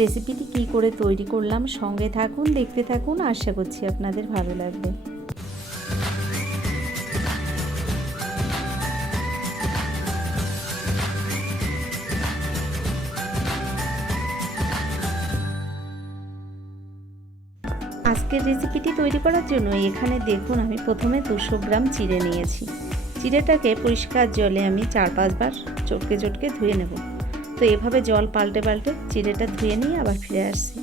রেসিপিটি কী করে তৈরি করলাম সঙ্গে থাকুন, দেখতে থাকুন, আশা করছি আপনাদের ভালো লাগবে। আজকের রেসিপিটি তৈরি করার জন্য এখানে দেখুন আমি প্রথমে 200 গ্রাম চিড়ে নিয়েছি। চিড়েটাকে পরিষ্কার জলে আমি 4-5 বার চটকে ধুয়ে নেব। তো এভাবে জল পাল্টে পাল্টে চিড়েটা ধুয়ে নিয়ে আবার ফিরে আসছি।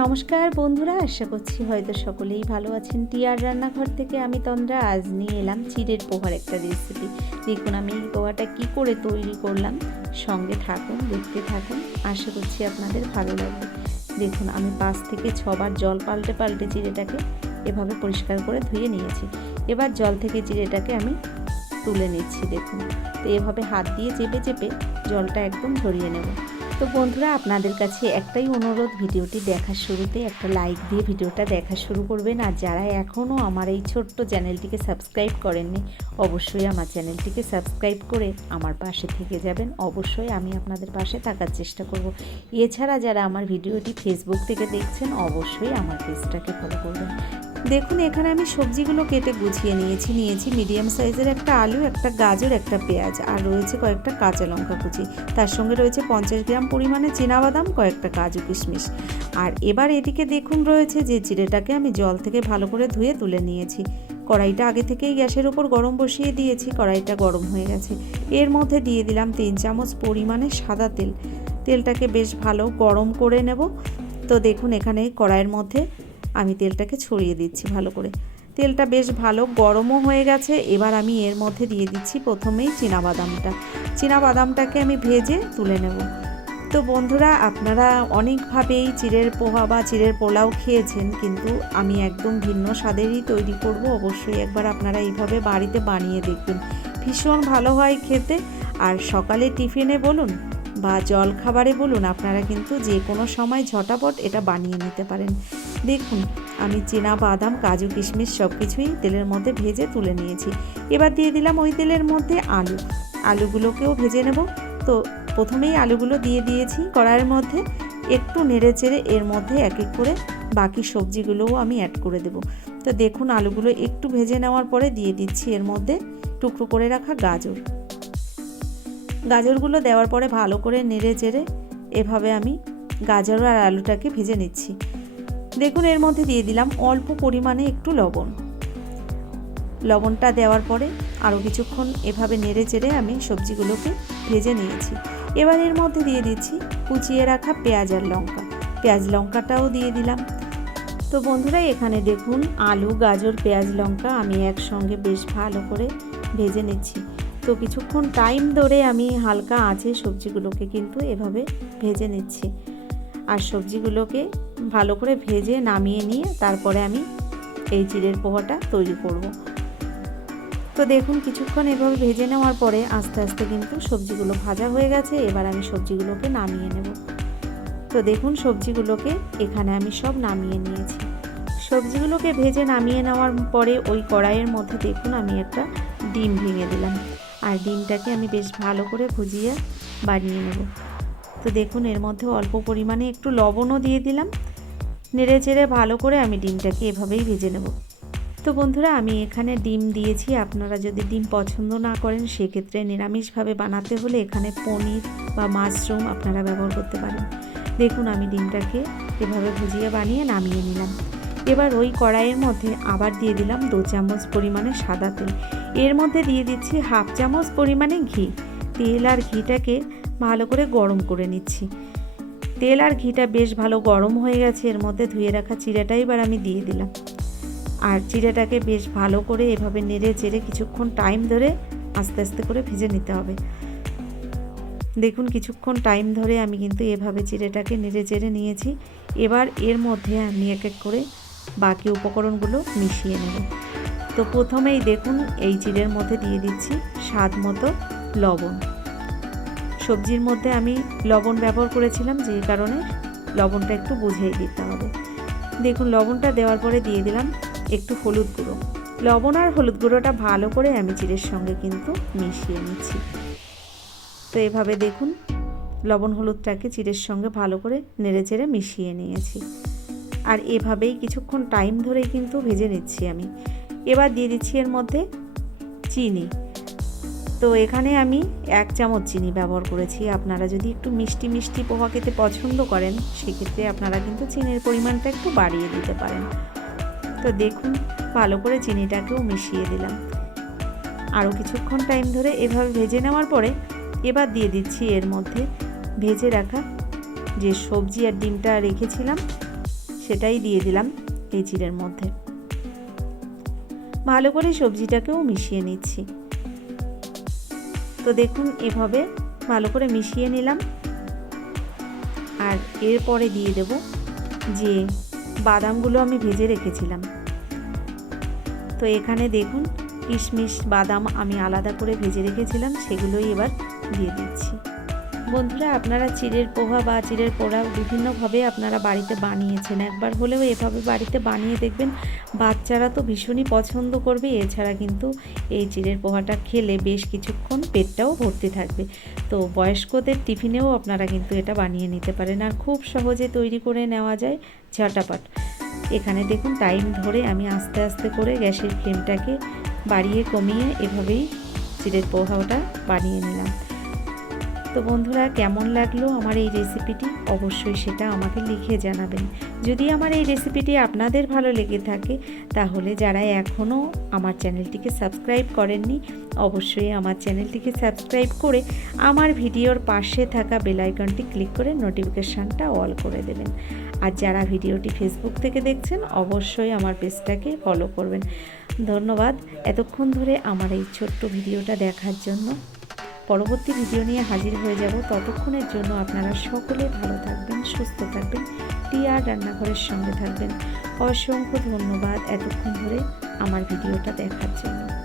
নমস্কার বন্ধুরা, আশা করছি হয়তো সকলেই ভালো আছেন। টিয়ার রান্নাঘর থেকে আমি তন্দ্রা আজ নিয়ে এলাম চিড়ের পোহার একটা রেসিপি। দেখুন আমি এই পোহাটা কী করে তৈরি করলাম, সঙ্গে থাকুন, দেখতে থাকুন, আশা করছি আপনাদের ভালো লাগবে। দেখুন আমি 5 থেকে 6 বার জল পাল্টে পাল্টে চিড়েটাকে এভাবে পরিষ্কার করে ধুয়ে নিয়েছি। এবার জল থেকে চিড়েটাকে আমি তুলে নিচ্ছি। দেখুন তো এভাবে হাত দিয়ে চেপে চেপে জলটা একদম ঝরিয়ে নেব। তো বন্ধুরা আপনাদের কাছে একটাই অনুরোধ, ভিডিওটি দেখার শুরুতে একটা লাইক দিয়ে ভিডিওটা দেখা শুরু করবেন। আর যারা এখনও আমার এই ছোট্ট চ্যানেলটিকে সাবস্ক্রাইব করেননি, অবশ্যই আমার চ্যানেলটিকে সাবস্ক্রাইব করে আমার পাশে থেকে যাবেন। অবশ্যই আমি আপনাদের পাশে থাকার চেষ্টা করব। এছাড়া যারা আমার ভিডিওটি ফেসবুক থেকে দেখছেন, অবশ্যই আমার পেজটাকে ফলো করবেন। দেখুন এখানে আমি সবজিগুলো কেটে গুছিয়ে নিয়েছি মিডিয়াম সাইজের একটা আলু, একটা গাজর, একটা পেঁয়াজ, আর রয়েছে কয়েকটা কাঁচা লঙ্কা কুচি। তার সঙ্গে রয়েছে 50 গ্রাম পরিমাণে চীনাবাদাম, কয়েকটা কাজু কিশমিশ। আর এবার এদিকে দেখুন রয়েছে যে চিড়েটাকে আমি জল থেকে ভালো করে ধুয়ে তুলে নিয়েছি। কড়াইটা আগে থেকেই গ্যাসের ওপর গরম বসিয়ে দিয়েছি, কড়াইটা গরম হয়ে গেছে। এর মধ্যে দিয়ে দিলাম 3 চামচ পরিমাণে সাদা তেল। তেলটাকে বেশ ভালো গরম করে নেব। তো দেখুন এখানে কড়াইয়ের মধ্যে আমি তেলটাকে ছড়িয়ে দিচ্ছি ভালো করে। তেলটা বেশ ভালো গরমও হয়ে গেছে। এবার আমি এর মধ্যে দিয়ে দিচ্ছি প্রথমেই চীনাবাদামটাকে আমি ভেজে তুলে নেব। তো বন্ধুরা আপনারা অনেকভাবেই চিড়ের পোহা বা চিড়ের পোলাও খেয়েছেন, কিন্তু আমি একদম ভিন্ন স্বাদেরই তৈরি করব। অবশ্যই একবার আপনারা এইভাবে বাড়িতে বানিয়ে দেখবেন, ভীষণ ভালো হয় খেতে। আর সকালে টিফিনে বলুন বা জল খাবারে বলুন, আপনারা কিন্তু যে কোনো সময় ঝটাপট এটা বানিয়ে নিতে পারেন। দেখুন আমি বাদাম, কাজু, কিশমিশ সব কিছুই তেলের মধ্যে ভেজে তুলে নিয়েছি। এবার দিয়ে দিলাম ওই তেলের মধ্যে আলুগুলোকেও ভেজে নেব। তো প্রথমেই আলুগুলো দিয়ে দিয়েছি কড়াইয়ের মধ্যে, একটু নেড়ে চেড়ে এর মধ্যে এক এক করে বাকি সবজিগুলোও আমি অ্যাড করে দেব। তো দেখুন আলুগুলো একটু ভেজে নেওয়ার পরে দিয়ে দিচ্ছি এর মধ্যে টুকরো করে রাখা গাজরগুলো দেওয়ার পরে ভালো করে নেড়ে চেড়ে এভাবে আমি গাজর আর আলুটাকে ভেজে নিচ্ছি। দেখুন এর মধ্যে দিয়ে দিলাম অল্প পরিমাণে একটু লবণটা দেওয়ার পরে আরও কিছুক্ষণ এভাবে নেড়ে চেড়ে আমি সবজিগুলোকে ভেজে নিয়েছি। এবার এর মধ্যে দিয়ে দিচ্ছি কুচিয়ে রাখা পেঁয়াজ আর লঙ্কাটাও দিয়ে দিলাম। তো বন্ধুরা এখানে দেখুন আলু, গাজর, পেঁয়াজ, লঙ্কা আমি একসঙ্গে বেশ ভালো করে ভেজে নিচ্ছি। তো কিছুক্ষণ টাইম ধরে আমি হালকা আঁচে সবজিগুলোকে কিন্তু এভাবে ভেজে নিচ্ছি। আর সবজিগুলোকে ভালো করে ভেজে নামিয়ে নিয়ে তারপরে আমি এই চিড়ের পোহাটা তৈরি করব। তো দেখুন কিছুক্ষণ এভাবে ভেজে নেওয়ার পরে আস্তে আস্তে কিন্তু সবজিগুলো ভাজা হয়ে গেছে। এবার আমি সবজিগুলোকে নামিয়ে নেব। তো দেখুন সবজিগুলোকে এখানে আমি সব নামিয়ে নিয়েছি। সবজিগুলোকে ভেজে নামিয়ে নেওয়ার পরে ওই কড়াইয়ের মধ্যে দেখুন আমি একটা ডিম ভেঙে দিলাম। আর ডিমটাকে আমি বেশ ভালো করে ভুজিয়ে বানিয়ে নেব। তো দেখুন এর মধ্যে অল্প পরিমাণে একটু লবণও দিয়ে দিলাম। নেড়ে চেড়ে ভালো করে আমি ডিমটাকে এভাবেই ভেজে নেব। তো বন্ধুরা আমি এখানে ডিম দিয়েছি, আপনারা যদি ডিম পছন্দ না করেন সেক্ষেত্রে নিরামিষভাবে বানাতে হলে এখানে পনির বা মাশরুম আপনারা ব্যবহার করতে পারেন। দেখুন আমি ডিমটাকে এভাবে ভুজিয়ে বানিয়ে নামিয়ে নিলাম। এবার ওই কড়াইয়ের মধ্যে আবার দিয়ে দিলাম 2 চামচ পরিমাণে সাদা তেল। এর মধ্যে দিয়ে দিচ্ছি 1/2 চামচ পরিমাণে ঘি। তেল আর ঘিটাকে ভালো করে গরম করে নিচ্ছি। তেল আর ঘিটা বেশ ভালো গরম হয়ে গেছে। এর মধ্যে ধুয়ে রাখা চিড়েটা এবার আমি দিয়ে দিলাম। আর চিড়েটাকে বেশ ভালো করে এভাবে নেড়ে চেড়ে কিছুক্ষণ টাইম ধরে আস্তে আস্তে করে ভেজে নিতে হবে। দেখুন কিছুক্ষণ টাইম ধরে আমি কিন্তু এভাবে চিড়েটাকে নেড়ে চেড়ে নিয়েছি। এবার এর মধ্যে আমি এক এক করে বাকি উপকরণগুলো মিশিয়ে নেব। তো প্রথমেই দেখুন এই চিড়ের মধ্যে দিয়ে দিচ্ছি স্বাদ মতো লবণ। সবজির মধ্যে আমি লবণ ব্যবহার করেছিলাম, যে কারণে লবণটা একটু বুঝিয়ে দিতে হবে। দেখুন লবণটা দেওয়ার পরে দিয়ে দিলাম একটু হলুদ গুঁড়ো। লবণ আর হলুদ গুঁড়োটা ভালো করে আমি চিড়ের সঙ্গে কিন্তু মিশিয়ে নিচ্ছি। তো এভাবে দেখুন লবণ হলুদটাকে চিড়ের সঙ্গে ভালো করে নেড়েচেড়ে মিশিয়ে নিয়েছি। আর এভাবেই কিছুক্ষণ টাইম ধরেই কিন্তু ভেজে নিচ্ছি আমি। এবার দিয়ে দিচ্ছি এর মধ্যে চিনি। তো এখানে আমি 1 চামচ চিনি ব্যবহার করেছি। আপনারা যদি একটু মিষ্টি মিষ্টি পোহা খেতে পছন্দ করেন সেক্ষেত্রে আপনারা কিন্তু চিনির পরিমাণটা একটু বাড়িয়ে দিতে পারেন। তো দেখুন ভালো করে চিনিটাকেও মিশিয়ে দিলাম। আরও কিছুক্ষণ টাইম ধরে এভাবে ভেজে নেওয়ার পরে এবার দিয়ে দিচ্ছি এর মধ্যে ভেজে রাখা যে সবজি আর ডিমটা রেখেছিলাম সেটাই দিয়ে দিলাম এই চিড়ের মধ্যে। ভালো করে সবজিটাকেও মিশিয়ে নিচ্ছি। তো দেখুন এভাবে ভালো করে মিশিয়ে নিলাম। আর এরপরে দিয়ে দেব যে বাদামগুলো আমি ভেজে রেখেছিলাম। তো এখানে দেখুন কিশমিশ বাদাম আমি আলাদা করে ভেজে রেখেছিলাম, সেগুলোই এবার দিয়ে দিচ্ছি। বন্ধুরা, আপনারা চিড়ের পোহা বা চিড়ের পোড়া বিভিন্নভাবে আপনারা বাড়িতে বানিয়েছেন, একবার হলেও এভাবে বাড়িতে বানিয়ে দেখবেন। বাচ্চারা তো ভীষণই পছন্দ করবে। এছাড়া কিন্তু এই চিড়ের পোহাটা খেলে বেশ কিছুক্ষণ পেটটাও ভর্তি থাকবে। তো বয়স্কদের টিফিনেও আপনারা কিন্তু এটা বানিয়ে নিতে পারেন, আর খুব সহজে তৈরি করে নেওয়া যায় ঝটাপট। এখানে দেখুন টাইম ধরে আমি আস্তে আস্তে করে গ্যাসের ফ্লেমটাকে বাড়িয়ে কমিয়ে এভাবেই চিড়ের পোহাটা বানিয়ে নিলাম। তো বন্ধুরা, কেমন লাগলো আমার এই রেসিপিটি অবশ্যই সেটা আমাকে লিখে জানাবেন। যদি আমার এই রেসিপিটি আপনাদের ভালো লেগে থাকে তাহলে যারা এখনও আমার চ্যানেলটিকে সাবস্ক্রাইব করেননি অবশ্যই আমার চ্যানেলটিকে সাবস্ক্রাইব করে আমার ভিডিওর পাশে থাকা বেল আইকনটি ক্লিক করে নোটিফিকেশানটা অল করে দেবেন। আর যারা ভিডিওটি ফেসবুক থেকে দেখছেন অবশ্যই আমার পেজটাকে ফলো করবেন। ধন্যবাদ এতক্ষণ ধরে আমার এই ছোট্ট ভিডিওটা দেখার জন্য। পরবর্তী ভিডিও নিয়ে হাজির হয়ে যাব। ততক্ষণের জন্য আপনারা সকলে ভালো থাকবেন, সুস্থ থাকবেন, টিআর রান্নাঘরের সঙ্গে থাকবেন। অসংখ্য ধন্যবাদ এতক্ষণ ধরে আমার ভিডিওটা দেখার জন্য।